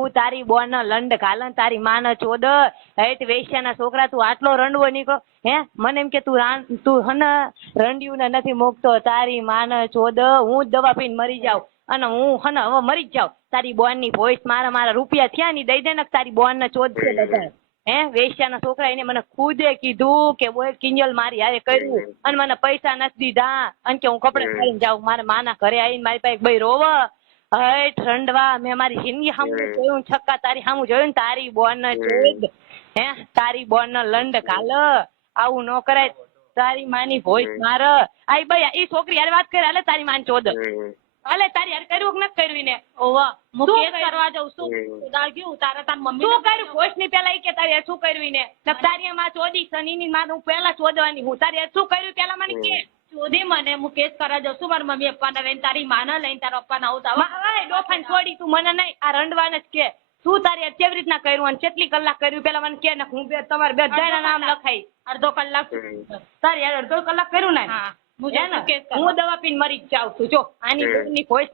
હું તારી બોન લંડ ઘાલન તારી માન ચોદ હેઠ વેશ્યાના છોકરા તું આટલો રંડવો નીકળો હે મને એમ કે તું હન રંડિયું ને નથી મોકતો તારી માન ચોદ હું જ દવા પીને મરી જાઉં અને હું હન હવે મરી જ જાઉં તારી બોન ની ભોઈસ મારા રૂપિયા થયા ની દઈ દે ને તારી બોન ને ચોદ છે બધા હે વેશ્યાના છોકરા એને મને ખુદે કીધું કે બોય કિંજલ મારી હારે કર્યું અને મને પૈસા નથી દીધા અને કે હું કપડે ખાઈને જાઉં મારા માના ઘરે આવીને મારી પાસે ભાઈ રોવ હે ઠંડવા મેં મારી જિંદગી સામું જોયું છક્કા તારી સામું જોયું ને તારી બોન ચોદ હે તારી બોન લંડ ઘાલ આવું ન કરાય તારી માની ભોઈસ માર આઈ ભાઈ ઈ છોકરી યાર વાત કરે હાલે તારી માન ચોદ હાલે તારી યાર કર્યું કે નથી કર્યું ને ઓવા મુકેશ કરવા જાઉં શું દાગ્યું તારા તાર મમ્મી શું કર્યું ભોઈસ ની પેલા ઈ કે તારી યાર શું કર્યું ને તારી માં ચોદી શનિની માં હું પેલા ચોદવાની હું તારી યાર શું કર્યું પેલા મને કે ચોદી મને મુકેશ કરવા જાઉં છું મારા મમ્મી પપ્પા ને લઈને તારી માને લઈને તારા પપ્પા ને આવતા ડોફાન છોડી તું મને નહીં આ રંડવાને જ કે તું તારી યાર કેવી રીતના કર્યું અને કેટલી કલાક કર્યું પેલા મને કે ને હું બે તમારે બે જણા નામ લખાઈ અડધો કલાક તારી યાર અડધો કલાક કર્યું ને હું દવા પીને મરી જ જાઉં છું જો આની ભોઈસ